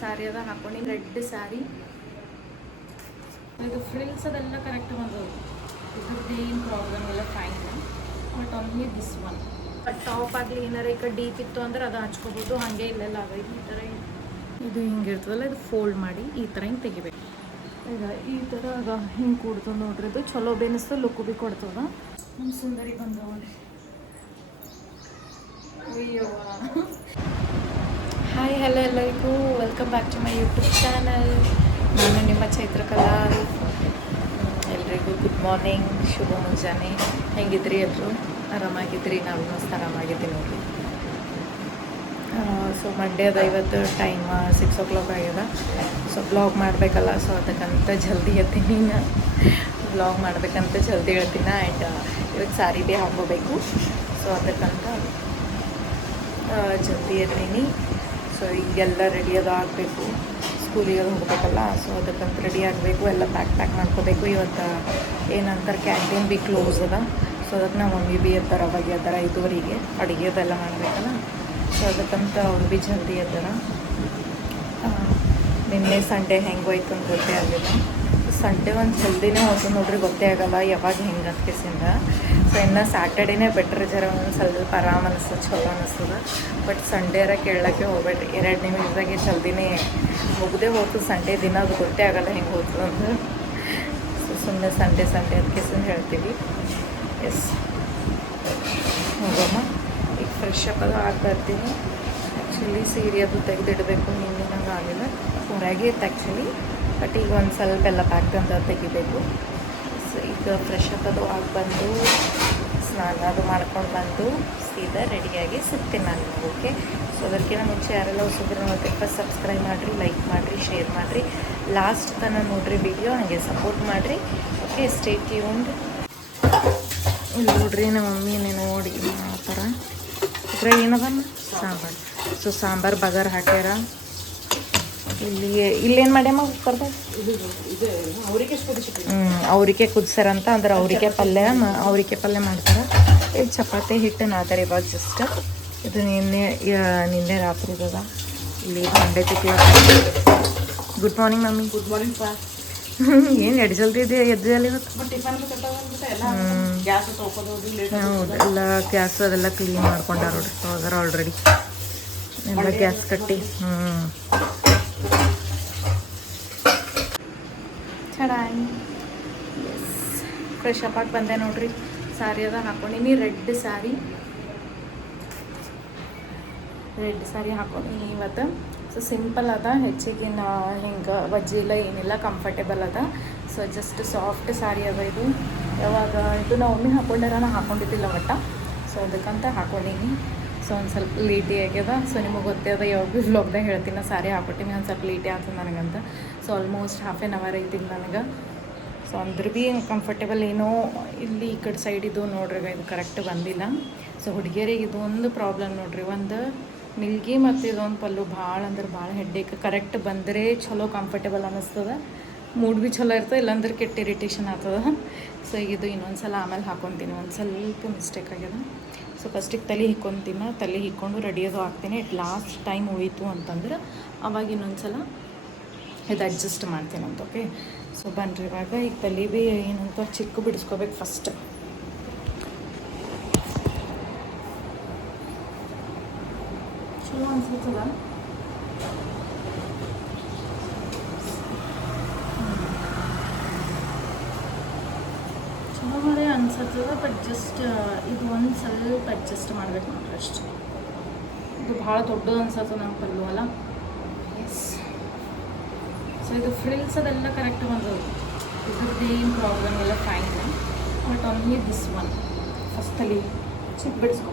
ಸ್ಯಾರಿ ಅದ ಹಾಕೊಂಡು ರೆಡ್ ಸ್ಯಾರಿ. ಇದು ಫ್ರಿಲ್ಸ್ ಅದೆಲ್ಲ ಕರೆಕ್ಟ್ ಬಂದವು, ಇದ್ರದ್ದು ಏನು ಪ್ರಾಬ್ಲಮ್ ಇಲ್ಲ, fine. But only this one top ಆಗಲಿ ಏನಾರ ಈ ಕಡೆ ಡೀಪ್ ಇತ್ತು ಅಂದ್ರೆ ಅದು ಹಚ್ಕೋಬೋದು, ಹಾಗೆ ಇಲ್ಲೆಲ್ಲ ಆಗೈತಿ ಈ ಥರ. ಇದು ಹಿಂಗೆ ಇರ್ತದಲ್ಲ, ಇದು ಫೋಲ್ಡ್ ಮಾಡಿ ಈ ಥರ ಹಿಂಗೆ ತೆಗಿಬೇಕು. ಈಗ ಈ ಥರ ಆಗ ಹಿಂಗೆ ಕೂಡ್ತದೆ ನೋಡ್ರಿ. ಇದು ಚಲೋ ಬೆನಿಸ್ತದೆ, ಲುಕ್ ಭೀ ಕೊಡ್ತದ. ನಮ್ಮ ಸುಂದರಿ ಬಂದವಲ್ರಿ. ಅಯ್ಯವ್ವ. ಹಾಯ್ ಹಲೋ ಎಲ್ಲರಿಗೂ, welcome back to my YouTube channel. ನಾನು ನಿಮ್ಮ ಚೈತ್ರಕಲಾ. ಎಲ್ರಿಗೂ ಗುಡ್ ಮಾರ್ನಿಂಗ್, ಶುಭ ಮುಂಜಾನೆ. ಹೆಂಗಿದ್ರಿ ಎಲ್ಲರೂ? ಆರಾಮಾಗಿದ್ರಿ? ನಾವು ಮಸ್ತ್ ಆರಾಮಾಗಿದ್ದೀವಿ ನೋಡಿರಿ. ಸೊ ಮಂಡೇ ಅದ, ಇವತ್ತು ಟೈಮ್ 6 o'clock ಆಗ್ಯದ. ಸೊ ಬ್ಲಾಗ್ ಮಾಡಬೇಕಲ್ಲ, ಸೊ ಅದಕ್ಕಂತ ಜಲ್ದಿ ಎತ್ತೀನಿ. ಬ್ಲಾಗ್ ಮಾಡಬೇಕಂತ ಜಲ್ದಿ ಹೇಳ್ತೀನಿ. ಆ್ಯಂಡ್ ಇವತ್ತು ಸ್ಯಾರಿ ಭೀ ಹಾಕೋಬೇಕು, ಸೊ ಅದಕ್ಕಂತ ಜಲ್ದಿ ಎತ್ತೀನಿ. ಸೊ ಈಗೆಲ್ಲ ರೆಡಿ ಅದು ಆಗಬೇಕು, ಸ್ಕೂಲಿಗೆ ಹೋಗ್ಬೇಕಲ್ಲ, ಸೊ ಅದಕ್ಕಂತ ರೆಡಿ ಆಗಬೇಕು. ಎಲ್ಲ ಪ್ಯಾಕ್ ಮಾಡ್ಕೋಬೇಕು. ಇವತ್ತು ಏನಂತಾರೆ ಕ್ಯಾಂಟೀನ್ ಭೀ ಕ್ಲೋಸ್ ಅದ. ಸೊ ಅದಕ್ಕೆ ನಮ್ಮ ಮಮ್ಮಿ ಭೀ ಇರ್ತಾರೆ, ಅವಾಗ ಇರ್ತಾರೆ 5:30ಗೆ ಅಡುಗೆ ಅದೆಲ್ಲ ಮಾಡಬೇಕಲ್ಲ. ಸೊ ಅದಕ್ಕಂತ ಅವ್ರು ಭೀ ಜಲ್ದಿ ಇರ್ತಾರ. ನಿನ್ನೆ ಸಂಡೇ ಹೆಂಗೆ ಹೋಯ್ತು ಅಂತ ಗೊತ್ತೇ ಆಗಲಿಲ್ಲ. ಸಂಡೇ ಒಂದು ಜಲ್ದಿನೇ ಹೋಗ್ತದೆ ನೋಡ್ರಿ, ಗೊತ್ತೇ ಆಗಲ್ಲ ಯಾವಾಗ ಹೆಂಗೆ ಅಂತಕಿಸಿಂದ. ಸೊ ಇನ್ನು ಸ್ಯಾಟರ್ಡೇನೇ ಬೆಟ್ರ್, ಜರ ಒಂದು ಸ್ವಲ್ಪ ಆರಾಮ್ ಅನಿಸ್ತದೆ, ಚಲೋ ಅನಿಸ್ತದೆ. ಬಟ್ ಸಂಡೇರ ಕೇಳೋಕ್ಕೆ ಹೋಗ್ಬೇಡ್ರಿ, 2 ನಿಮಿಷದಾಗೆ ಜಲ್ದಿನೇ ಮುಗ್ದೇ ಹೋಗ್ತದೆ ಸಂಡೇ ದಿನ. ಅದು ಗೊತ್ತೇ ಆಗಲ್ಲ ಹೆಂಗೆ ಹೋಗ್ತದೆ ಅಂದ್ರೆ. ಸೊ ಸುಮ್ಮನೆ ಸಂಡೇ ಅದಕ್ಕಿಸಿಂದ ಹೇಳ್ತೀವಿ. ಎಸ್, ಹೋಗಮ್ಮ. ಈಗ ಫ್ರೆಶ್ ಅಪ್ ಅದು ಬರ್ತೀನಿ. ಆ್ಯಕ್ಚುಲಿ ಸೀರೆ ಅದು ತೆಗೆದಿಡಬೇಕು, ನಿನ್ನೆ ನಂಗೆ ಆಗಿಲ್ಲ, ಹೊರಗೆ ಇತ್ತು ಆ್ಯಕ್ಚುಲಿ. ಬಟ್ ಈಗ ಒಂದು ಸ್ವಲ್ಪ ಎಲ್ಲ ಪ್ಯಾಕ್ ಅಂತ ತೆಗಿಬೇಕು. ಸೊ ಈಗ ಫ್ರೆಶ್ ಅಪ್ ಅದು ಬಂದು ಸ್ನಾನ ಅದು ಮಾಡ್ಕೊಂಡು ಬಂದು ಸೀದಾ ರೆಡಿಯಾಗಿ ಸಿಗ್ತೀನಿ ನಾನು. ಓಕೆ, ಸೊ ಅದಕ್ಕಿಂತ ಮುಂಚೆ ಯಾರೆಲ್ಲ ಹೊಸಬ್ರು ನೋಡ್ತೀವಿ, ಫಸ್ಟ್ ಸಬ್ಸ್ಕ್ರೈಬ್ ಮಾಡಿರಿ, ಲೈಕ್ ಮಾಡಿರಿ, ಶೇರ್ ಮಾಡಿರಿ, ಲಾಸ್ಟ್ ತನಕ ನೋಡಿರಿ ವಿಡಿಯೋ, ಹಾಗೆ ಸಪೋರ್ಟ್ ಮಾಡಿರಿ. Okay, stay tuned. ಇಲ್ಲಿ ನೋಡ್ರಿ, ನಮ್ಮ ಮಮ್ಮಿನೇ ನೋಡಿ ಆ ಥರ ಇದ್ರೆ ಏನದಮ್ಮ ಸಾಂಬಾರು. ಸೊ ಸಾಂಬಾರು ಬಗಾರ್ ಹಾಕ್ಯಾರ. ಇಲ್ಲೇನು ಮಾಡ್ಯಮ್ಮ ಕುಕ್ಕರ್ದಾಗ? ಅವ್ರಿಗೆ ಕುದಿಸ್ಯಾರಂತ, ಅಂದ್ರೆ ಅವ್ರಿಗೆ ಪಲ್ಯ ಮಾಡ್ತಾರೆ. ಇಲ್ಲಿ ಚಪಾತಿ ಹಿಟ್ಟು ನಾದರೆ ಇವಾಗ ಜಸ್ಟ್. ಇದು ನಿನ್ನೆ ರಾತ್ರಿ ಇದ. ಇಲ್ಲಿ ಬಂಡೆ ತಿಕ್ಲ. Good morning mummy. Good morning ಪಾ. ಏನು ಎಡ್ ಜಲ್ದಿ ಇದೆ ಎದ್ದಲ್ಲಿ ಇವತ್ತು? ಹೌದು, ಎಲ್ಲ ಗ್ಯಾಸ್ ಅದೆಲ್ಲ ಕ್ಲೀನ್ ಮಾಡ್ಕೊಂಡಾರ ನೋಡ್ರಿ. ಹೋದಾರ ಆಲ್ರೆಡಿ ಎಲ್ಲ ಗ್ಯಾಸ್ ಕಟ್ಟಿ. ಚೆನ್ನಾಗಿ ಎಸ್, ಫ್ರೆಶ್ ಅಪ್ ಆಗಿ ಬಂದೆ ನೋಡ್ರಿ. ಸ್ಯಾರಿ ಅದ ಹಾಕೊಂಡಿನಿ, ರೆಡ್ ಸ್ಯಾರಿ ಹಾಕೊಂಡಿನಿ ಇವತ್ತು. ಸೊ ಸಿಂಪಲ್ ಅದ, ಹೆಚ್ಚಿಗಿನ ಹಿಂಗೆ ವಜ್ಜಿ ಇಲ್ಲ ಏನಿಲ್ಲ, ಕಂಫರ್ಟೇಬಲ್ ಅದ. ಸೊ ಜಸ್ಟ್ ಸಾಫ್ಟ್ ಸ್ಯಾರಿ ಅದ ಇದು. ಯಾವಾಗ ಇದು ನಾವು ಒಮ್ಮೆ ಹಾಕೊಂಡಾರ, ನಾ ಹಾಕೊಂಡಿದ್ದಿಲ್ಲ ಒಟ್ಟ. ಸೊ ಅದಕ್ಕಂತ ಹಾಕೊಂಡೀನಿ. ಸೊ ಒಂದು ಸ್ವಲ್ಪ ಲೀಟಿ ಆಗ್ಯದ. ಸೊ ನಿಮಗೆ ಗೊತ್ತೇ ಅದ, ಯಾವಾಗ ಭೀ ವ್ಲಾಗ್ದಾಗ ಹೇಳ್ತೀನಿ, ನಾ ಸ್ಯಾರಿ ಹಾಕೊಟ್ಟಿನಿ ಒಂದು ಸ್ವಲ್ಪ ಲೀಟಿ ಆಗ್ತದೆ ನನಗಂತ. ಸೊ ಆಲ್ಮೋಸ್ಟ್ ½ an hour ಐತಿ ನನಗೆ. ಸೊ ಅಂದ್ರೆ ಭೀ ಕಂಫರ್ಟೇಬಲ್ ಏನೋ ಇಲ್ಲಿ ಈ ಕಡೆ ಸೈಡ್ ಇದು ನೋಡ್ರಿ, ಇದು ಕರೆಕ್ಟ್ ಬಂದಿಲ್ಲ. ಸೊ ಹುಡುಗಿಯರಿಗೆ ಇದು ಒಂದು ಪ್ರಾಬ್ಲಮ್ ನೋಡ್ರಿ, ಒಂದು ನಿಲ್ಗಿ ಮತ್ತು ಇದೊಂದು ಪಲ್ಲು ಭಾಳ ಅಂದ್ರೆ ಭಾಳ ಹೆಡ್ಡೇಕ್. ಕರೆಕ್ಟ್ ಬಂದರೆ ಚಲೋ ಕಂಫರ್ಟೇಬಲ್ ಅನ್ನಿಸ್ತದೆ, ಮೂಡ್ ಭೀ ಚಲೋ ಇರ್ತದೆ, ಇಲ್ಲಾಂದ್ರೆ ಕೆಟ್ಟ ಇರಿಟೇಷನ್ ಆಗ್ತದೆ. ಸೊ ಈಗ ಇದು ಇನ್ನೊಂದು ಸಲ ಆಮೇಲೆ ಹಾಕೊತೀನಿ, ಒಂದು ಸ್ವಲ್ಪ ಮಿಸ್ಟೇಕ್ ಆಗ್ಯದ. ಸೊ ಫಸ್ಟಿಗೆ ತಲೆ ಹಿಕ್ಕೊತೀನಿ, ತಲೆ ಹಿಕ್ಕೊಂಡು ರೆಡಿಯೋದು ಆಗ್ತೀನಿ. ಇಟ್ ಲಾಸ್ಟ್ ಟೈಮ್ ಹೋಯಿತು ಅಂತಂದ್ರೆ ಅವಾಗ ಇನ್ನೊಂದು ಸಲ ಇದು ಅಡ್ಜಸ್ಟ್ ಮಾಡ್ತೀನಿ ಅಂತ. ಓಕೆ, ಸೊ ಬನ್ರಿ ಇವಾಗ ಈಗ ತಲೆ ಭೀ ಏನಂತ ಚಿಕ್ಕ ಬಿಡಿಸ್ಕೋಬೇಕು ಫಸ್ಟ್. ಚಲೋ ಅನ್ಸುತ್ತದ. ಚಲೋ ಮಾಡೇ ಅನ್ಸುತ್ತದ, ಬಟ್ ಜಸ್ಟ್ ಇದು ಒಂದು ಸ್ವಲ್ಪ ಅಡ್ಜಸ್ಟ್ ಮಾಡ್ಬೇಕು ನೋಡ್ರಿ ಅಷ್ಟೇ. ಇದು ಭಾಳ ದೊಡ್ಡದು ಅನ್ಸುತ್ತೆ ನಮ್ಮ ಪಲ್ಲು ಅಲ್ಲ. ಎಸ್, ಸೊ ಇದು ಫ್ರಿಲ್ಸ್ ಅದೆಲ್ಲ ಕರೆಕ್ಟ್ ಬಂದವು, ಇದ್ರದ್ದು ಏನು ಪ್ರಾಬ್ಲಮ್ ಇಲ್ಲ, fine. But only this one ಫಸ್ಟಲ್ಲಿ ಚಿಕ್ಕ ಬಿಡಿಸ್ಕೊ.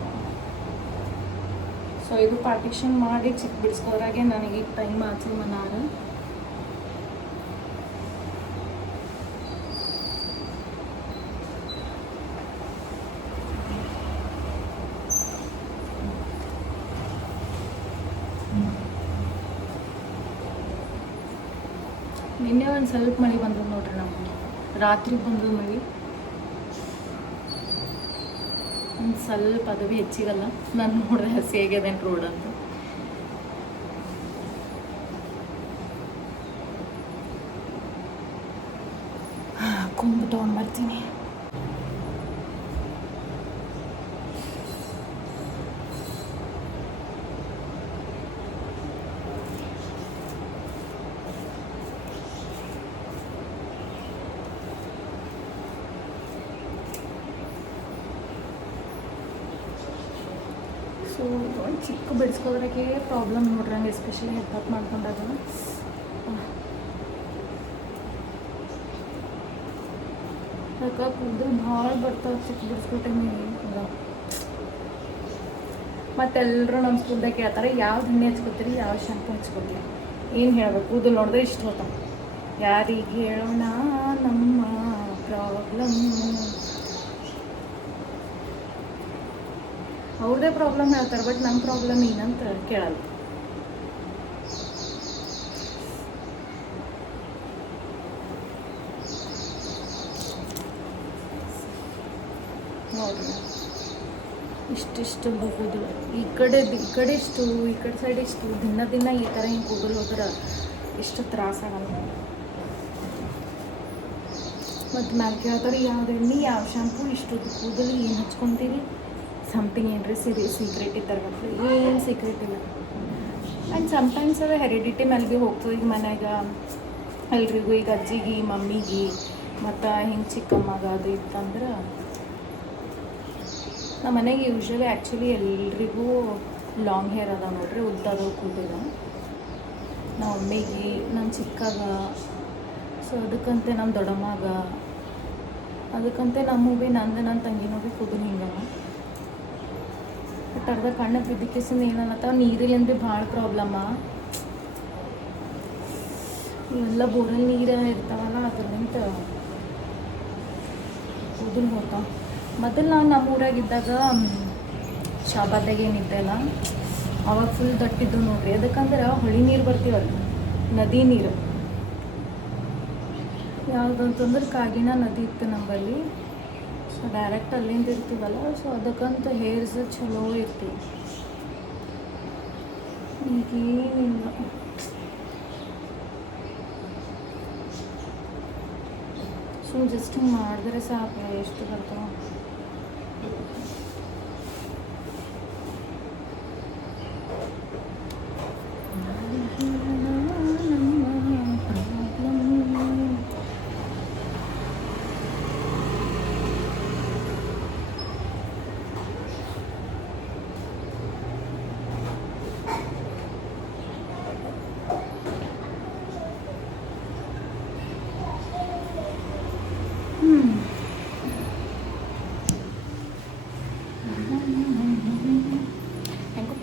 ಸೊ ಇದು ಪಾರ್ಟಿಷನ್ ಮಾಡಿ ಚಿಕ್ಕ ಬಿಡಿಸ್ಕೋದ್ರಾಗೆ ನನಗೆ ಈಗ ಟೈಮ್ ಆಚೆ ಮನಾರ. ನಿನ್ನೆ ಒಂದು ಸ್ವಲ್ಪ ಮಳೆ ಬಂದದ್ದು ನೋಡ್ರಿ, ನಮಗೆ ರಾತ್ರಿ ಬಂದದ್ದು ಮಳೆ ಒಂದು ಸ್ವಲ್ಪ. ಅದು ಭೀ ಹೆಚ್ಚಿಗಲ್ಲ, ನಾನು ನೋಡಿದ್ರೆ ಹಸಿ ಆಗ್ಯದೇನು ರೋಡ್ ಅಂತ. ಕೊಂಬು ತೊಗೊಂಡ್ಬರ್ತೀನಿ. ಸೊ ಒಂದು ಚಿಕ್ಕ ಬಿಡಿಸ್ಕೋದ್ರಾಗೆ ಪ್ರಾಬ್ಲಮ್ ನೋಡ್ರಿ, ಹಂಗೆ ಎಸ್ಪೆಷಲಿ ಹೆಬ್ಬಾತ್ ಮಾಡ್ಕೊಂಡಾಗ ಯಾಕೆ ಕೂದಲು ಭಾಳ ಬರ್ತಾವೆ ಚಿಕ್ಕ ಬಿಡಿಸ್ಕೋ ಟೈಮಿಗೆ. ಮತ್ತೆಲ್ಲರೂ ನಮ್ಮ ಸ್ಕೂಲ್ದಾಗ ಕೇಳ್ತಾರೆ ಯಾವ್ದು ಎಣ್ಣೆ ಹಚ್ಕೋತೀರಿ, ಯಾವ ಶಾಂಪು ಹಚ್ಕೋತೀರಿ, ಏನು ಹೇಳ್ಬೇಕು, ಕೂದಲು ನೋಡಿದ್ರೆ ಇಷ್ಟು ಹೋತಾವ. ಯಾರಿಗೆ ಹೇಳೋಣ ನಮ್ಮ ಪ್ರಾಬ್ಲಮ್, ಅವ್ರದ್ದೇ ಪ್ರಾಬ್ಲಮ್ ಹೇಳ್ತಾರೆ, ಬಟ್ ನಮ್ಮ ಪ್ರಾಬ್ಲಮ್ ಏನಂತ ಕೇಳಲ್ಲ. ನೋಡ್ರಿ ಇಷ್ಟಿಷ್ಟು ಕೂದಲು ಈ ಕಡೆ ಇಷ್ಟು, ಈ ಕಡೆ ಸೈಡ್ ಇಷ್ಟು, ದಿನ ಈ ಥರ ಹಿಂಗೆ ಕೂದಲು ಹೋದ್ರೆ ಎಷ್ಟು ತ್ರಾಸಾಗಲ್ಲ. ಮತ್ತು ಮ್ಯಾಲೆ ಕೇಳ್ತಾರೆ ಯಾವ್ದು ಎಣ್ಣೆ ಯಾವ ಶಾಂಪು, ಇಷ್ಟು ಕೂದಲು ಏನು ಹಚ್ಕೊತೀರಿ, ಸಮಥಿಂಗ್ ಏನ್ರಿ ಸೀಕ್ರೆಟ್ ಇದ್ದಾರೆ ಗೊತ್ತು, ಏನು ಸೀಕ್ರೆಟ್ ಇಲ್ಲ. ಆ್ಯಂಡ್ ಸಮ್ಟೈಮ್ಸ್ ಅದು ಹೆರಿಡಿಟಿ ಮೇಲೆ ಭೀ ಹೋಗ್ತದೆ. ಈಗ ಮನ್ಯಾಗ ಎಲ್ರಿಗೂ ಈಗ ಅಜ್ಜಿಗೆ ಮಮ್ಮಿಗೆ ಮತ್ತು ಹಿಂಗೆ ಚಿಕ್ಕಮ್ಮಗ ಅದು ಇತ್ತಂದ್ರೆ ನಮ್ಮ ಮನೆಗೆ ಯೂಶ್ವಲಿ ಆ್ಯಕ್ಚುಲಿ ಎಲ್ರಿಗೂ ಲಾಂಗ್ ಹೇರ್ ಅದ ನೋಡ್ರಿ, ಉದ್ದದ ಕೂದಿದ. ನಮ್ಮ ಮಮ್ಮಿಗೆ, ನನ್ನ ಚಿಕ್ಕಾಗ, ಸೊ ಅದಕ್ಕಂತೆ ನಮ್ಮ ದೊಡ್ಡಮ್ಮಗ, ಅದಕ್ಕಂತೆ ನಮ್ಮ ಭೀ ನನ್ನ ತಂಗಿನೂ ಭೀ ಕೂದಲು ಹಿಂಗವ. ಬಟ್ ಅರ್ಧ ಕಣ್ಣು ಬಿದ್ದಕ್ಕಿಸಿಂದ ಏನನ್ನತ್ತ ನೀರಿಲಿಂದ ಭೀ ಭಾಳ ಪ್ರಾಬ್ಲಮ್ಮ. ಇವೆಲ್ಲ ಬೋರಲ್ಲಿ ನೀರು ಇರ್ತಾವಲ್ಲ ಅದರಿಂದ ಕೂದಲು ಹೋಗ್ತಾವ. ಮೊದಲು ನಾವು ನಮ್ಮ ಊರಾಗಿದ್ದಾಗ ಶಾಬಾದಾಗ ಏನಿದ್ದೆ ಅಲ್ಲ ಅವಾಗ ಫುಲ್ ದಟ್ಟಿದ್ದು ನೋಡ್ರಿ. ಅದಕ್ಕಂದ್ರೆ ಹೊಳಿ ನೀರು ಬರ್ತೀವಲ್ಲ, ನದಿ ನೀರು ಯಾವುದಂತಂದ್ರೆ ಕಾಗಿನ ನದಿ ಇತ್ತು ನಮ್ಮಲ್ಲಿ. ಸೊ ಡೈರೆಕ್ಟ್ ಅಲ್ಲಿಂದ ಇರ್ತೀವಲ್ಲ, ಸೊ ಅದಕ್ಕಂತ ಹೇರ್ಸ್ ಚಲೋ ಇರ್ತೀವಿ. ಈಗೇನಿಲ್ಲ. ಸೊ ಜಸ್ಟ್ ಮಾಡಿದ್ರೆ ಸಾಕು, ಎಷ್ಟು ಬರ್ತಾವ.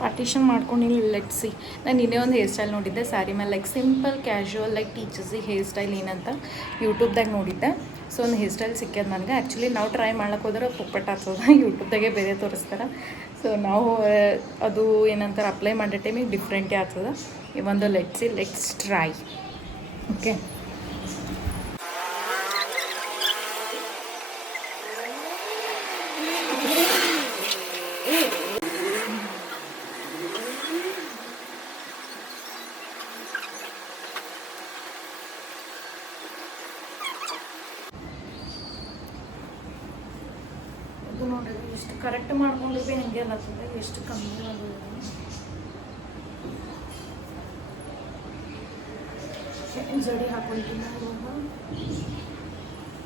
ಪಾರ್ಟಿಷನ್ ಮಾಡ್ಕೊಂಡಿಲ್ಲ. ಲೆಟ್ಸಿ ನಾನು ಇನ್ನೇ ಒಂದು ಹೇರ್ ಸ್ಟೈಲ್ ನೋಡಿದ್ದೆ ಸ್ಯಾರಿ ಮೇಲೆ, ಲೈಕ್ ಸಿಂಪಲ್ ಕ್ಯಾಶುವಲ್ ಲೈಕ್ ಟೀಚರ್ಸಿಗೆ ಹೇರ್ ಸ್ಟೈಲ್ ಏನಂತ ಯೂಟ್ಯೂಬ್ದಾಗ ನೋಡಿದ್ದೆ. ಸೊ ಒಂದು ಹೇರ್ ಸ್ಟೈಲ್ ಸಿಕ್ಕ್ಯದ ನನಗೆ. ಆ್ಯಕ್ಚುಲಿ ನಾವು ಟ್ರೈ ಮಾಡ್ಲಿಕ್ಕೆ ಹೋದ್ರೆ ಪುಪ್ಪಟ್ಟು ಆಗ್ತದೆ, ಯೂಟ್ಯೂಬ್ದಾಗೆ ಬೇರೆ ತೋರಿಸ್ತಾರೆ. ಸೊ ನಾವು ಅದು ಏನಂತಾರೆ ಅಪ್ಲೈ ಮಾಡೋ ಟೈಮಿಗೆ ಡಿಫ್ರೆಂಟೇ ಆಗ್ತದೆ. ಈ ಒಂದು ಲೆಟ್ಸ್ ಟ್ರೈ. ಓಕೆ, ನೋಡ್ರಿ ಎಷ್ಟು ಕರೆಕ್ಟ್ ಮಾಡ್ಕೊಂಡ್ರೆ ಭೀ ಹೆಂಗೆ ಅಲ್ಲತ್ತಂದ್ರೆ ಎಷ್ಟು ಕಮ್ಮಿ ಅದು. ಜಡಿ ಹಾಕೊಂತೀನಿ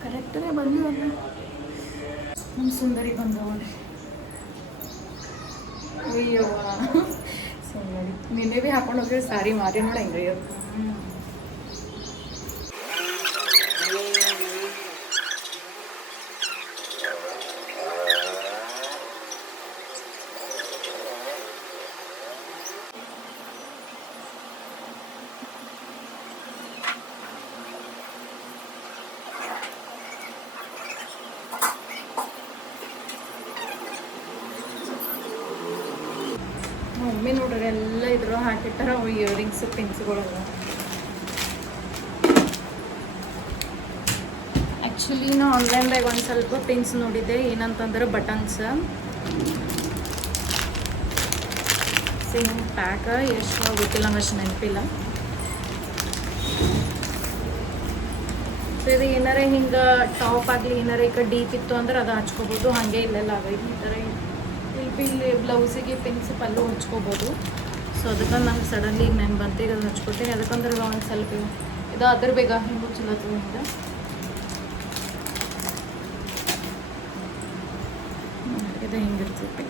ಕರೆಕ್ಟೇ ಬಂದವಲ್ಲ. ನಮ್ಮ ಸುಂದರಿ ಬಂದವಳ್ರಿ. ಅಯ್ಯವ್ವ ಸುಂದರಿ ನಿನ್ನೆ ಭೀ ಹಾಕೊಂಡು ಹೋಗ್ರಿ ಸಾರಿ ಮಾರಿ ನೋಡಿ ಹೆಂಗೆ ಮಮ್ಮಿ ನೋಡ್ರಿ ಎಲ್ಲ ಇದ್ರು ಹಾಕಿಟ್ಟಾರ. ಅವು ಇಯರಿಂಗ್ಸ್ ಪಿನ್ಸ್ಗಳೆಲ್ಲ ಆ್ಯಕ್ಚುಲಿ ನಾ ಆನ್ಲೈನ್ದಾಗ ಒಂದು ಸ್ವಲ್ಪ ಪಿನ್ಸ್ ನೋಡಿದ್ದೆ, ಏನಂತಂದ್ರೆ ಬಟನ್ಸ್ ಸೇಮ್ ಪ್ಯಾಕ ಎಷ್ಟು ಗೊತ್ತಿಲ್ಲ, ನಂಗೆ ಅಷ್ಟು ನೆನಪಿಲ್ಲ. ಸೊ ಇದು ಏನಾರ ಹಿಂಗೆ ಟಾಪ್ ಆಗಲಿ ಏನಾರ ಈ ಕಡೆ ಡೀಪ್ ಇತ್ತು ಅಂದ್ರೆ ಅದು ಹಚ್ಕೋಬೋದು. ಹಾಗೆ ಇಲ್ಲೆಲ್ಲ ಆಗೈತಿ ಈ ಥರ ಇಲ್ಲಿ ಬ್ಲೌಸಿಗೆ ಪಿನ್ಸ್ ಪಲ್ಲು ಹಚ್ಕೋಬೋದು. ಸೊ ಅದಕ್ಕೆ ನಂಗೆ ಸಡನ್ಲಿ ನಾನು ಬಂತು ಈಗ ಅದು ಹಚ್ಕೊತೀನಿ. ಅದಕ್ಕಂದ್ರೆ ಒಂದು ಸ್ವಲ್ಪ ಇದು ಅದ್ರ ಬೇಗ ಹಿಂಗೆ ಚಲೋ ಹಿಂಗೆ ಇದು ಹಿಂಗಿರ್ತೈತಿ.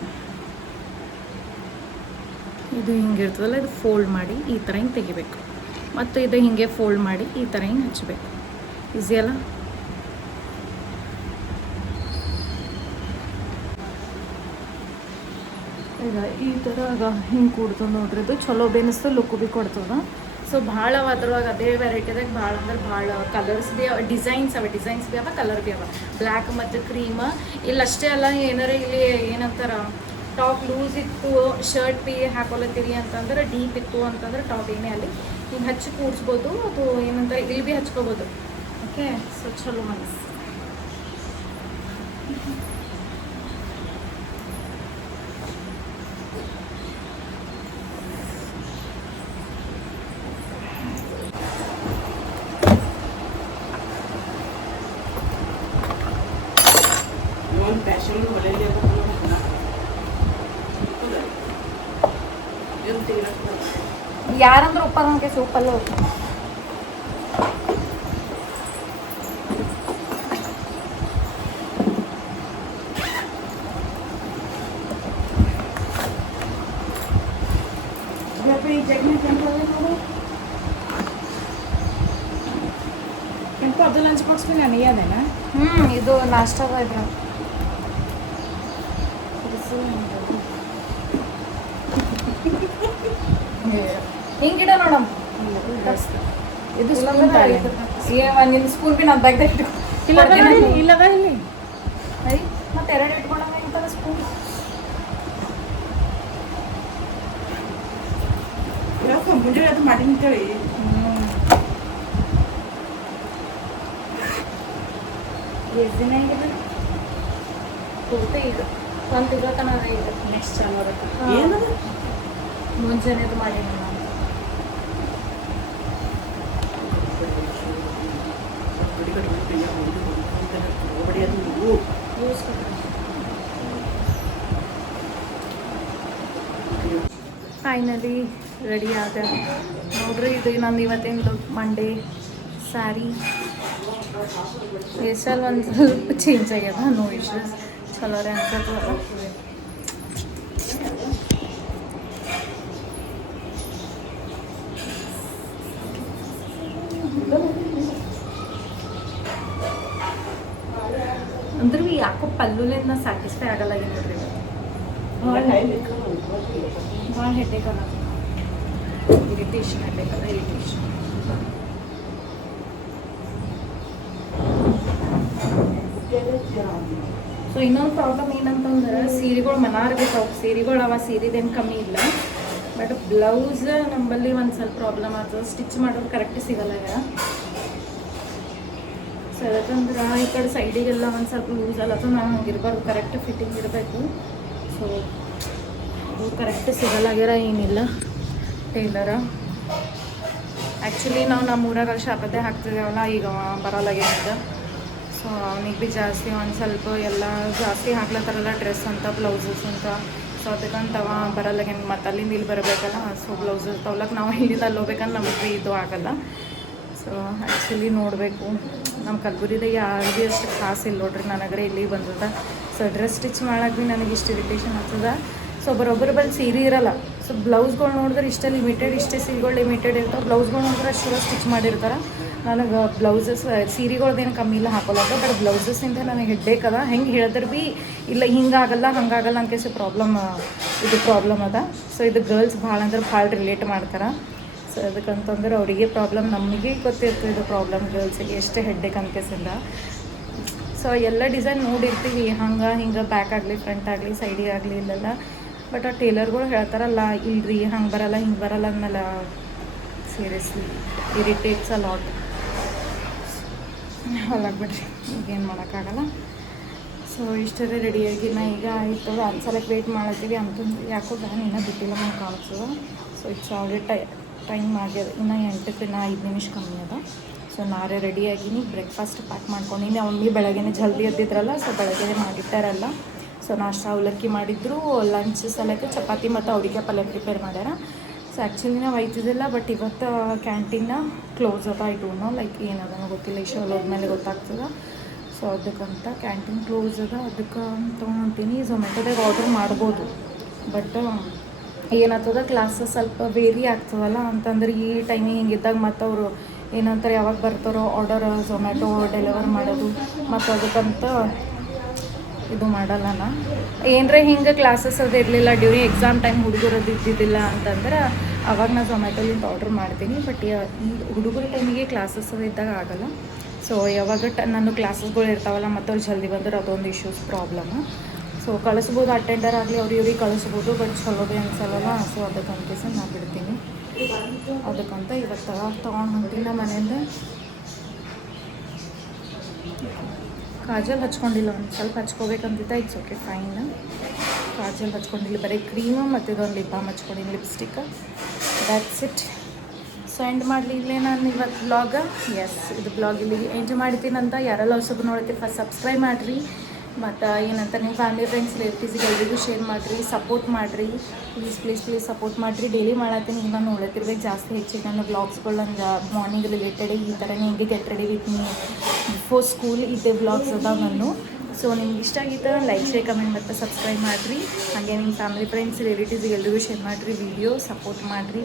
ಇದು ಹಿಂಗಿರ್ತದಲ್ಲ, ಇದು ಫೋಲ್ಡ್ ಮಾಡಿ ಈ ಥರ ಹಿಂಗೆ ತೆಗಿಬೇಕು. ಮತ್ತು ಇದು ಹಿಂಗೆ ಫೋಲ್ಡ್ ಮಾಡಿ ಈ ಥರ ಹಿಂಗೆ ಹಚ್ಚಬೇಕು. ಈಸಿ ಅಲ್ಲ? ಈಗ ಈ ಥರ ಹಿಂಗೆ ಕೂಡ್ತದೆ ನೋಡ್ರಿ. ಇದು ಚಲೋ ಬೆನಿಸ್ತು, ಲುಕ್ ಭೀ ಕೊಡ್ತದ. ಸೊ ಭಾಳ ಅದ್ರೊಳಗೆ ಅದೇ ವೆರೈಟಿದಾಗ ಭಾಳ ಅಂದ್ರೆ ಭಾಳ ಕಲರ್ಸ್ ಭೀ ಅವ, ಡಿಸೈನ್ಸ್ ಭೀ ಅವ, ಕಲರ್ ಭೀ ಅವ. ಬ್ಲ್ಯಾಕ್ ಮತ್ತು ಕ್ರೀಮ್ ಇಲ್ಲಷ್ಟೇ ಅಲ್ಲ, ಏನಾರ ಇಲ್ಲಿ ಏನಂತಾರ ಟಾಪ್ ಲೂಸ್ ಇತ್ತು, ಶರ್ಟ್ ಭೀ ಹಾಕೊಳತ್ತೀರಿ ಅಂತಂದ್ರೆ, ಡೀಪ್ ಇತ್ತು ಅಂತಂದ್ರೆ ಟಾಪ್ ಏನೇ ಅಲ್ಲಿ ಹಿಂಗೆ ಹಚ್ಚಿ ಕೂಡಿಸ್ಬೋದು. ಅದು ಏನಂತಾರೆ ಇಲ್ಲಿ ಭೀ ಹಚ್ಕೋಬೋದು. ಓಕೆ, ಸೊ ಚಲೋ ಮನಸ್ಸು. ಯಾರಂದ್ರೆ ಉಪ್ಪಂಗೆ ಸೂಪಲ್ಲ ಕೆಂಪು ಅದು ಲಂಚ್ ಬಾಕ್ಸ್ ಮೇಲೆ ನನಗೇನ ಇದು ನಾಷ್ಟದ ಇದ್ರ ಹಿಂಗಿಡ ನೋಡಮ್. ಇದು ನಿನ್ನ ಸ್ಪೂನ್ ಬಿ ನಾನು ತೆಗ್ದೆ ಇಟ್ಟು ಇಲ್ಲದ ಇಲ್ಲಿ ಮತ್ತೆ ಎರಡು ಇಟ್ಕೊಂಡಂಗ ಇಂತಲ್ಲ ಸ್ಪೂನ್. ಮುಂಜಾನೆ ಅದು ಮಾಡಿ ನಿಂತೇಳಿ ಎಷ್ಟು ದಿನ ಆಗಿದೆ ಪೂರ್ತಿ ಈಗ ಒಂದು ತಿಂಗಳ ತನಕ ಈಗ ನೆಕ್ಸ್ಟ್ ಚಾಲು ಆಗುತ್ತೆ. ಏನದು ಮುಂಜಾನೆದು ಮಾಡಿ ನಾನು ಫೈನಲಿ ರೆಡಿ ಆದ ನೋಡ್ರಿ. ಇದು ನಂದು ಇವತ್ತಿನ look Monday sari. Hair style ಒಂದು ಸ್ವಲ್ಪ ಚೇಂಜ್ ಆಗ್ಯದ, ನೋ ಇಶ್ಯೂಸ್, ಚಲೋ ರೀ ಅನ್ಸತ್ತಲ್ಲ. ಅಂದ್ರೆ ಯಾಕೋ ಪಲ್ಲುಲಿಂದ ಸ್ಯಾಟಿಸ್ಫೈ ಆಗಲ್ಲ ಏನು ನೋಡ್ರಿ. ಭಾಳ ಹೆಡ್ಡೇಕ್ ಅಲ್ಲ, ಇರಿಟೇಷನ್ ಹೆಡ್ಡೇಕಲ್ಲ, ಇರಿಟೇಷನ್. ಸೊ ಇನ್ನೊಂದು ಪ್ರಾಬ್ಲಮ್ ಏನಂತಂದ್ರೆ ಸೀರೆಗಳು ಮನಾರ್ಬೇಕಾವು. ಸೀರೆಗಳು ಅವ, ಸೀರೆದೇನು ಕಮ್ಮಿ ಇಲ್ಲ. ಬಟ್ ಬ್ಲೌಸ್ ನಮ್ಮಲ್ಲಿ ಒಂದು ಸ್ವಲ್ಪ ಪ್ರಾಬ್ಲಮ್ ಆಗ್ತದೆ, ಸ್ಟಿಚ್ ಮಾಡೋದು ಕರೆಕ್ಟ್ ಸಿಗಲ್ಲ ಈಗ. ಸೊ ಯಾಕಂದ್ರೆ ಈ ಕಡೆ ಸೈಡಿಗೆಲ್ಲ ಒಂದು ಸ್ವಲ್ಪ ಲೂಸ್ ಅಲ್ಲ, ಅದು ನಾವು ಹಂಗಿರ್ಬಾರ್ದು, ಕರೆಕ್ಟ್ ಫಿಟ್ಟಿಂಗ್ ಇರಬೇಕು. ಸೊ ಅದು ಕರೆಕ್ಟ್ ಸಿಗಲ್ಲಾಗ್ಯಾರ ಏನಿಲ್ಲ ಟೇಲರ. ಆ್ಯಕ್ಚುಲಿ ನಾವು ನಮ್ಮೂರಾಗ ಶಾಪದ್ದೇ ಹಾಕ್ತಿದ್ದೇವಲ್ಲ, ಈಗ ಬರೋಲ್ಲಾಗೇನಿದೆ. ಸೊ ಅವನಿಗೆ ಭೀ ಜಾಸ್ತಿ ಒಂದು ಸ್ವಲ್ಪ ಎಲ್ಲ ಜಾಸ್ತಿ ಹಾಕ್ಲತ್ತಾರಲ್ಲ ಡ್ರೆಸ್ ಅಂತ, ಬ್ಲೌಸಸ್ ಅಂತ. ಸೊ ಅದಕ್ಕಂತವ ಬರಲ್ಲಾಗೇನು, ಮತ್ತು ಅಲ್ಲಿಂದ ಇಲ್ಲಿ ಬರಬೇಕಲ್ಲ. ಸೊ ಬ್ಲೌಸಸ್ ತೊಗೊಳಕ್ಕೆ ನಾವು ಇಲ್ಲಿಂದ ಅಲ್ಲಿ ಹೋಗ್ಬೇಕಂದ್ರೆ ನಮಗೆ ಭೀ ಇದು ಆಗಲ್ಲ. ಸೊ ಆ್ಯಕ್ಚುಲಿ ನೋಡಬೇಕು, ನಮ್ಮ ಕಲಬುರ್ಗಿದಾಗ ಯಾರು ಭೀ ಅಷ್ಟು ಖಾಸ್ ಇಲ್ಲ ನೋಡ್ರಿ, ನನಗರೆ ಇಲ್ಲಿಗೆ ಬಂದದ. ಸೊ ಡ್ರೆಸ್ ಸ್ಟಿಚ್ ಮಾಡೋಕೆ ಭೀ ನನಗೆ ಇಷ್ಟು ಇರಿಟೇಷನ್ ಆಗ್ತದೆ. ಸೊ ಬರೋಬ್ಬರ ಬಲ್ಲಿ ಸೀರೆ ಇರಲ್ಲ. ಸೊ ಬ್ಲೌಸ್ಗಳು ನೋಡಿದ್ರೆ ಇಷ್ಟೇ ಲಿಮಿಟೆಡ್, ಇಷ್ಟೇ ಸೀರೆಗಳು ಲಿಮಿಟೆಡ್ ಇರ್ತಾವೆ. ಬ್ಲೌಸ್ಗಳು ನೋಡಿದ್ರೆ ಅಷ್ಟು ಸ್ಟಿಚ್ ಮಾಡಿರ್ತಾರೆ. ನನಗೆ ಬ್ಲೌಸಸ್ ಸೀರೆಗಳ್ದೇನು ಕಮ್ಮಿ ಇಲ್ಲ ಹಾಕೊಳ್ಳೋದು, ಬಟ್ ಬ್ಲೌಸಸ್ಸಿಂದ ನನಗೆ ಹೆಡ್ಡೇಕ್ ಅದ. ಹೆಂಗೆ ಹೇಳಿದ್ರೆ ಭೀ ಇಲ್ಲ ಹಿಂಗಾಗಲ್ಲ ಹಂಗಾಗಲ್ಲ ಅನ್ಕೇಸಿ ಪ್ರಾಬ್ಲಮ್ ಅದ. ಸೊ ಇದು ಗರ್ಲ್ಸ್ ಭಾಳ ಅಂದ್ರೆ ಭಾಳ ರಿಲೇಟ್ ಮಾಡ್ತಾರೆ. ಸೊ ಅದಕ್ಕಂತಂದ್ರೆ ಅವರಿಗೆ ಪ್ರಾಬ್ಲಮ್, ನಮಗೆ ಗೊತ್ತಿರ್ತದೆ ಇದು ಪ್ರಾಬ್ಲಮ್ ಗರ್ಲ್ಸಿಗೆ ಎಷ್ಟೇ ಹೆಡ್ಡೇಕ್ ಅನ್ಕೇಸಿಂದ. ಸೊ ಎಲ್ಲ ಡಿಸೈನ್ ನೋಡಿರ್ತೀವಿ, ಹಂಗೆ ಹಿಂಗೆ ಬ್ಯಾಕ್ ಆಗಲಿ ಫ್ರಂಟ್ ಆಗಲಿ ಸೈಡಿಗೆ ಆಗಲಿ ಇಲ್ಲೆಲ್ಲ. ಬಟ್ ಆ ಟೇಲರ್ಗಳು ಹೇಳ್ತಾರಲ್ಲ ಇಲ್ರಿ ಹಂಗೆ ಬರಲ್ಲ ಹಿಂಗೆ ಬರಲ್ಲ ಅಂದಮೇಲೆ ಸೀರಿಯಸ್ಲಿ ಇರಿಟೇಟ್ಸ್ ಅ ಲಾಟ್. ಹೊಲಾಗ್ಬಿಡ್ರಿ, ಈಗೇನು ಮಾಡೋಕ್ಕಾಗಲ್ಲ. ಸೊ ಇಷ್ಟರೇ ರೆಡಿಯಾಗಿ ನಾ ಈಗ ಆಯಿತು, ಅನ್ಸಲಕ್ಕೆ ವೆಯ್ಟ್ ಮಾಡತ್ತೀವಿ ಅಂತಂದು ಯಾಕೋ ಬ್ಯಾನ್ ಇನ್ನೂ ಬಿಟ್ಟಿಲ್ಲ ನಂಗೆ ಕಾಣಿಸೋದು. ಸೊ ಇಟ್ಸ್ ಆಲ್ರೆಡಿ ಟೈಮ್ ಆಗ್ಯದ, ಇನ್ನು 8ಕ್ಕೆ ಇನ್ನು 5 ನಿಮಿಷ ಕಮ್ಮಿ ಅದ. ಸೊ ನಾರೇ ರೆಡಿಯಾಗಿನಿ, ಬ್ರೇಕ್ಫಾಸ್ಟ್ ಪ್ಯಾಕ್ ಮಾಡ್ಕೊಂಡಿನಿ. ಮಮ್ಮಿ ಬೆಳಗ್ಗೆ ಜಲ್ದಿ ಎದ್ದಿದ್ರಲ್ಲ, ಸೊ ಬೆಳಗ್ಗೆ ಮಾಡಿಟ್ಟಾರಲ್ಲ. ಸೊ ನಾಷ್ಟ ಅವಲಕ್ಕಿ ಮಾಡಿದ್ರು, ಲಂಚ್ ಸಲಕ್ಕೆ ಚಪಾತಿ ಮತ್ತು ಅವ್ರಿಗೆ ಪಲ್ಯ ಪ್ರಿಪೇರ್ ಮಾಡ್ಯಾರ. ಸೊ ಆ್ಯಕ್ಚುಲಿ ನಾವು ಒಯ್ತಿದ್ದಿಲ್ಲ, ಬಟ್ ಇವತ್ತು ಕ್ಯಾಂಟೀನ್ನ ಕ್ಲೋಸ್ ಅದ. ಐ ಡೋಂಟ್ ನೋ ಲೈಕ್ ಏನದ ಗೊತ್ತಿಲ್ಲ, ಇಶೋಲ್ ಹೋದ್ಮೇಲೆ ಗೊತ್ತಾಗ್ತದೆ. ಸೊ ಅದಕ್ಕಂತ ಕ್ಯಾಂಟೀನ್ ಕ್ಲೋಸ್ ಅದ, ಅದಕ್ಕೆ ತೊಗೊಂತೀನಿ. ಝೊಮ್ಯಾಟೊದಾಗ ಆರ್ಡ್ರ್ ಮಾಡ್ಬೋದು, ಬಟ್ ಏನಾಗ್ತದ ಕ್ಲಾಸಸ್ ಸ್ವಲ್ಪ ವೇರಿ ಆಗ್ತದಲ್ಲ, ಅಂತಂದ್ರೆ ಈ ಟೈಮಿಗೆ ಹಿಂಗಿದ್ದಾಗ ಮತ್ತು ಅವರು ಏನಂತಾರೆ ಯಾವಾಗ ಬರ್ತಾರೋ ಆರ್ಡರ್ ಝೊಮ್ಯಾಟೊ ಡೆಲಿವರ್ ಮಾಡೋದು, ಮತ್ತು ಅದಕ್ಕಂತ ಇದು ಮಾಡಲ್ಲ. ನಾ ಏನರೇ ಹಿಂಗೆ ಕ್ಲಾಸಸ್ ಅದು ಇರಲಿಲ್ಲ, ಡ್ಯೂರಿಂಗ್ ಎಕ್ಸಾಮ್ ಟೈಮ್ ಹುಡುಗರದ್ದು ಇದ್ದಿದ್ದಿಲ್ಲ ಅಂತಂದ್ರೆ ಅವಾಗ ನಾನು ಝೊಮ್ಯಾಟೊಲಿಂದ ಆರ್ಡ್ರ್ ಮಾಡ್ತೀನಿ. ಬಟ್ ಈ ಹುಡುಗರ ಟೈಮಿಗೆ ಕ್ಲಾಸಸ್ ಅದು ಇದ್ದಾಗ ಆಗೋಲ್ಲ. ಸೊ ಯಾವಾಗ ನಾನು ಕ್ಲಾಸಸ್ಗಳು ಇರ್ತಾವಲ್ಲ, ಮತ್ತು ಅವ್ರು ಜಲ್ದಿ ಬಂದ್ರೆ ಅದೊಂದು ಇಶ್ಯೂಸ್ ಪ್ರಾಬ್ಲಮ್. ಸೊ ಕಳಿಸ್ಬೋದು, ಅಟೆಂಡರ್ ಆಗಲಿ ಇವ್ರಿಗೆ ಕಳಿಸ್ಬೋದು, ಬಟ್ ಚಲೋದೇ ಅನ್ಸಲ್ಲ. ಸೊ ಅದಕ್ಕಂತ ನಾನು ಬಿಡ್ತೀನಿ. ಅದಕ್ಕಂತ ಇವತ್ತು ತೊಗೊಂಡು ಹೊಂಟೀನಿ ನಮ್ಮ ಮನೆಯಿಂದ. ಕಾಜಲ್ ಹಚ್ಕೊಂಡಿಲ್ಲ, ಒಂದು ಸ್ವಲ್ಪ ಹಚ್ಕೋಬೇಕಂತಿದ್ದ. It's okay fine. ಕಾಜಲ್ ಹಚ್ಕೊಂಡಿಲ್ಲ, ಬರೀ ಕ್ರೀಮು ಮತ್ತು ಇದೊಂದು ಲಿಪ್ ಬಾಮ್ ಹಚ್ಕೊಂಡಿನಿ, lipstick. That's it. So end ಮಾಡಲಿ ಇಲ್ಲೇ ನಾನು ಇವತ್ತು ಬ್ಲಾಗ. ಎಸ್, ಇದು ಬ್ಲಾಗ್ ಇಲ್ಲಿಗೆ ಎಂಡ್ ಮಾಡ್ತೀನಂತ. ಯಾರೆಲ್ಲ ಹೊಸಬ್ರು ನೋಡ್ತೀವಿ ಫಸ್ಟ್ ಸಬ್ಸ್ಕ್ರೈಬ್ ಮಾಡಿರಿ, ಮತ್ತು ಏನಂತ ನಿಮ್ಮ ಫ್ಯಾಮಿಲಿ ಫ್ರೆಂಡ್ಸ್ ರಿಲೇಟಿವ್ಸಿಗೆ ಎಲ್ರಿಗೂ ಶೇರ್ ಮಾಡಿರಿ, ಸಪೋರ್ಟ್ ಮಾಡಿರಿ. ಪ್ಲೀಸ್ ಸಪೋರ್ಟ್ ಮಾಡಿರಿ. ಡೈಲಿ ಮಾಡತ್ತೀನಿ, ಈಗ ನಾನು ನೋಡತ್ತಿರ್ಬೇಕು ಜಾಸ್ತಿ ಹೆಚ್ಚಿಗೆ ನನ್ನ ಬ್ಲಾಗ್ಸ್ಗಳು. ನಂಗೆ ಮಾರ್ನಿಂಗ್ ರಿಲೇಟೆಡ್ ಈ ಥರನೇ ಹಿಂಗೆ get ready with me before school ಇದ್ದೇ ಬ್ಲಾಗ್ಸ್ ಅದಾವ ನಾನು. ಸೊ ನಿಮ್ಗೆ ಇಷ್ಟ ಆಗಿತ್ತು ಲೈಕ್, ಶೇರ್, ಕಮೆಂಟ್ ಮತ್ತು ಸಬ್ಸ್ಕ್ರೈಬ್ ಮಾಡಿರಿ. ಹಾಗೆ ನಿಮ್ಮ ಫ್ಯಾಮಿಲಿ ಫ್ರೆಂಡ್ಸ್ ರಿಲೇಟಿವ್ಸಿಗೆ ಎಲ್ರಿಗೂ ಶೇರ್ ಮಾಡಿರಿ. ವಿಡಿಯೋ ಸಪೋರ್ಟ್ ಮಾಡಿರಿ,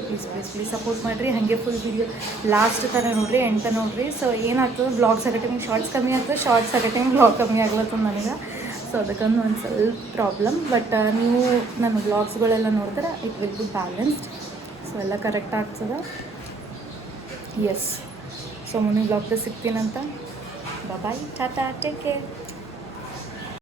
ಪ್ಲೀಸ್ ಸಪೋರ್ಟ್ ಮಾಡಿರಿ. ಹಾಗೆ ಫುಲ್ ವಿಡಿಯೋ ಲಾಸ್ಟ್ ತನಕ ನೋಡಿರಿ, ಎಂಡ್ ತನಕ ನೋಡಿರಿ. ಸೊ ಏನಾಗ್ತದೆ, ಬ್ಲಾಗ್ಸ್ ಆಗೋ ಟೈಮಿಗೆ ಶಾರ್ಟ್ಸ್ ಕಮ್ಮಿ ಆಗ್ತದೆ, ಶಾರ್ಟ್ಸ್ ಆಗೋ ಟೈಮಿಗೆ ಬ್ಲಾಗ್ ಕಮ್ಮಿ ಆಗ್ಲತ್ತದ ನನಗೆ. ಸೊ ಅದಕ್ಕೊಂದು ಒಂದು ಸ್ವಲ್ಪ ಪ್ರಾಬ್ಲಮ್. ಬಟ್ ನೀವು ನನ್ನ ಬ್ಲಾಗ್ಸ್ಗಳೆಲ್ಲ ನೋಡಿದ್ರೆ it will be balanced. So ಎಲ್ಲ ಕರೆಕ್ಟ್ ಆಗ್ತದೆ. ಎಸ್, ಸೊ ಮುಂದಿನ ಬ್ಲಾಗ್ದಾಗ ಸಿಗ್ತೀನಂತ. ಬಾಯ್, ಟಾಟಾ, ಟೇಕ್ ಕೇರ್.